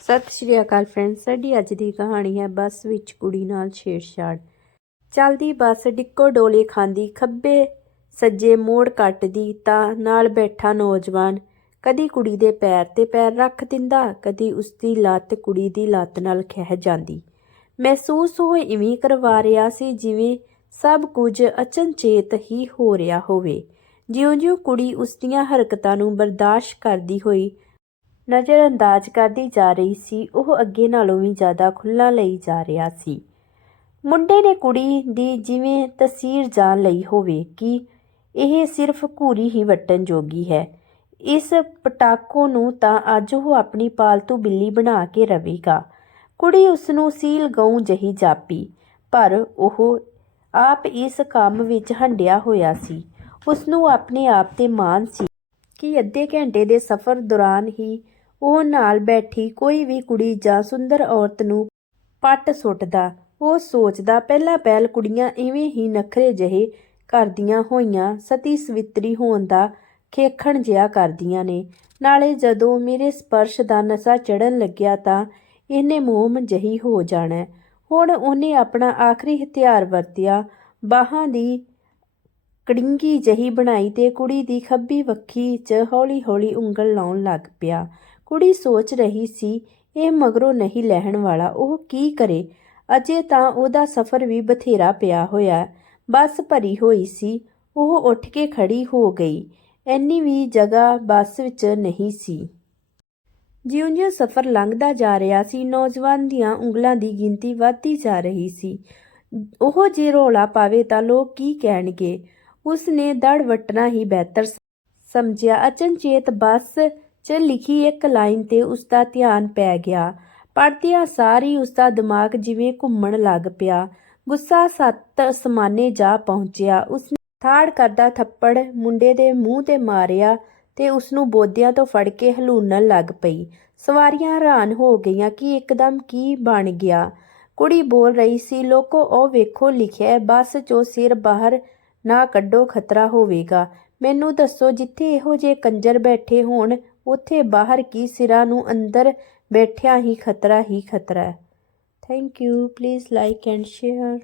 ਸਤਿ ਸ਼੍ਰੀ ਅਕਾਲ ਫਰੈਂਡ ਸਾਡੀ ਅੱਜ ਦੀ ਕਹਾਣੀ ਹੈ ਬੱਸ ਵਿੱਚ ਕੁੜੀ ਨਾਲ ਛੇੜਛਾੜ। ਚੱਲਦੀ ਬੱਸ ਡਿੱਕੋ ਡੋਲੇ ਖਾਂਦੀ, ਖੱਬੇ ਸੱਜੇ ਮੋੜ ਕੱਟਦੀ ਤਾਂ ਨਾਲ ਬੈਠਾ ਨੌਜਵਾਨ। ਕਦੀ ਕੁੜੀ ਦੇ ਪੈਰ ਤੇ ਪੈਰ ਰੱਖ ਦਿੰਦਾ, ਕਦੀ ਉਸਦੀ ਲੱਤ ਕੁੜੀ ਦੀ ਲੱਤ ਨਾਲ ਖਹਿ ਜਾਂਦੀ। ਮਹਿਸੂਸ ਉਹ ਇਵੇਂ ਕਰਵਾ ਰਿਹਾ ਸੀ ਜਿਵੇਂ ਸਭ ਕੁਝ ਅਚਨਚੇਤ ਹੀ ਹੋ ਰਿਹਾ ਹੋਵੇ। ਜਿਉਂ-ਜਿਉਂ ਕੁੜੀ ਉਸ ਦੀਆਂ ਹਰਕਤਾਂ ਨੂੰ ਬਰਦਾਸ਼ਤ ਕਰਦੀ ਹੋਈ ਨਜ਼ਰਅੰਦਾਜ਼ ਕਰਦੀ ਜਾ ਰਹੀ ਸੀ। ਉਹ ਅੱਗੇ ਨਾਲੋਂ ਵੀ ਜ਼ਿਆਦਾ ਖੁੱਲਾ ਲਈ ਜਾ ਰਿਹਾ ਸੀ। ਮੁੰਡੇ ਨੇ ਕੁੜੀ ਦੀ ਜਿਵੇਂ ਤਸਵੀਰ ਜਾਣ ਲਈ ਹੋਵੇ ਕਿ ਇਹ ਸਿਰਫ ਘੂਰੀ ਹੀ ਵਟਣ ਜੋਗੀ ਹੈ। ਇਸ ਪਟਾਕੋ ਨੂੰ ਤਾਂ ਅੱਜ ਉਹ ਆਪਣੀ ਪਾਲਤੂ ਬਿੱਲੀ ਬਣਾ ਕੇ ਰਵੇਗਾ। ਕੁੜੀ ਉਸ ਨੂੰ ਸੀਲ ਗਊ ਜਹੀ ਜਾਪੀ, ਪਰ ਉਹ ਆਪ ਇਸ ਕੰਮ ਵਿੱਚ ਹੰਡਿਆ ਹੋਇਆ ਸੀ। ਉਸ ਨੂੰ ਆਪਣੇ ਆਪ ਤੇ ਮਾਣ ਸੀ ਕਿ ਅੱਧੇ ਘੰਟੇ ਦੇ ਸਫ਼ਰ ਦੌਰਾਨ ਹੀ ਉਹ ਨਾਲ ਬੈਠੀ ਕੋਈ ਵੀ ਕੁੜੀ ਜਾਂ ਸੁੰਦਰ ਔਰਤ ਨੂੰ ਪੱਟ ਸੁੱਟਦਾ, ਉਹ ਸੋਚਦਾ ਪਹਿਲਾ ਪਹਿਲ ਕੁੜੀਆਂ ਇਵੇਂ ਹੀ ਨਖਰੇ ਜਿਹੇ ਕਰਦੀਆਂ ਹੋਈਆਂ ਸਤੀ ਸਵਿਤਰੀ ਹੋਣ ਦਾ ਖੇਖਣ ਜਿਆ ਕਰਦੀਆਂ ਨੇ। ਨਾਲੇ ਜਦੋਂ ਮੇਰੇ ਸਪਰਸ਼ ਦਾ ਨਸ਼ਾ ਚੜਨ ਲੱਗਿਆ ਤਾਂ ਇਹਨੇ ਮੋਮ ਜਹੀ ਹੋ ਜਾਣਾ। ਹੁਣ ਉਹਨੇ ਆਪਣਾ ਆਖਰੀ ਹਥਿਆਰ ਵਰਤਿਆ, ਬਾਹਾਂ ਦੀ ਕੜਿੰਗੀ ਜਹੀ ਬਣਾਈ ਤੇ ਕੁੜੀ ਦੀ ਖੱਬੀ ਵੱਖੀ 'ਚ ਹੌਲੀ-ਹੌਲੀ ਉਂਗਲ ਲਾਉਣ ਲੱਗ ਪਿਆ। ਕੁੜੀ ਸੋਚ ਰਹੀ ਸੀ, ਇਹ ਮਗਰੋਂ ਨਹੀਂ ਲੈਣ ਵਾਲਾ, ਉਹ ਕੀ ਕਰੇ? ਅਜੇ ਤਾਂ ਉਹਦਾ ਸਫ਼ਰ ਵੀ ਬਥੇਰਾ ਪਿਆ ਹੋਇਆ। ਬੱਸ ਭਰੀ ਹੋਈ ਸੀ, ਉਹ ਉੱਠ ਕੇ ਖੜੀ ਹੋ ਗਈ। ਐਨੀ ਵੀ ਜਗ੍ਹਾ ਬੱਸ ਵਿੱਚ ਨਹੀਂ ਸੀ। ਜਿਉਂ-ਜਿਉਂ ਸਫ਼ਰ ਲੰਘਦਾ ਜਾ ਰਿਹਾ ਸੀ, ਨੌਜਵਾਨ ਦੀਆਂ ਉਂਗਲਾਂ ਦੀ ਗਿਣਤੀ ਵੱਧਦੀ ਜਾ ਰਹੀ ਸੀ। ਉਹ ਜੇ ਰੋਲਾ ਪਾਵੇ ਤਾਂ ਲੋਕ ਕੀ ਕਹਿਣਗੇ? ਉਸ ਨੇ ਦੜ ਵਟਣਾ ਹੀ ਬਿਹਤਰ ਸਮਝਿਆ। ਅਚਨਚੇਤ ਬੱਸ 'ਚ ਲਿਖੀ ਇੱਕ ਲਾਈਨ ਤੇ ਉਸ ਦਾ ਧਿਆਨ ਪੈ ਗਿਆ। ਪੜ੍ਹਦਿਆਂ ਸਾਰੀ ਉਸ ਦਾ ਦਿਮਾਗ ਜਿਵੇਂ ਘੁੰਮਣ ਲੱਗ ਪਿਆ। ਗੁੱਸਾ ਸੱਤ ਅਸਮਾਨੇ ਜਾ ਪਹੁੰਚਿਆ। ਉਸ ਨੇ ਥਾੜ ਕਰਦਾ ਥੱਪੜ ਮੁੰਡੇ ਦੇ ਮੂੰਹ ਤੇ ਮਾਰਿਆ ਤੇ ਉਸ ਨੂੰ ਬੋਦਿਆਂ ਤੋਂ ਫੜ ਕੇ ਹਲੂਣਨ ਲੱਗ ਪਈ। ਸਵਾਰੀਆਂ ਹੈਰਾਨ ਹੋ ਗਈਆਂ ਕਿ ਇੱਕਦਮ ਕੀ ਬਣ ਗਿਆ। ਕੁੜੀ ਬੋਲ ਰਹੀ ਸੀ, ਲੋਕੋ, ਉਹ ਵੇਖੋ, ਲਿਖਿਆ ਬੱਸ ਚੋਂ ਸਿਰ ਬਾਹਰ ਨਾ ਕੱਢੋ, ਖਤਰਾ ਹੋਵੇਗਾ। ਮੈਨੂੰ ਦੱਸੋ, ਜਿੱਥੇ ਇਹੋ ਜਿਹੇ ਕੰਜਰ ਬੈਠੇ ਹੋਣ ਉੱਥੇ ਬਾਹਰ ਕੀ ਸਿਰਾਂ ਨੂੰ ਅੰਦਰ ਬੈਠਿਆਂ ਹੀ ਖਤਰਾ ਹੀ ਖਤਰਾ ਹੈ। Thank you please like and share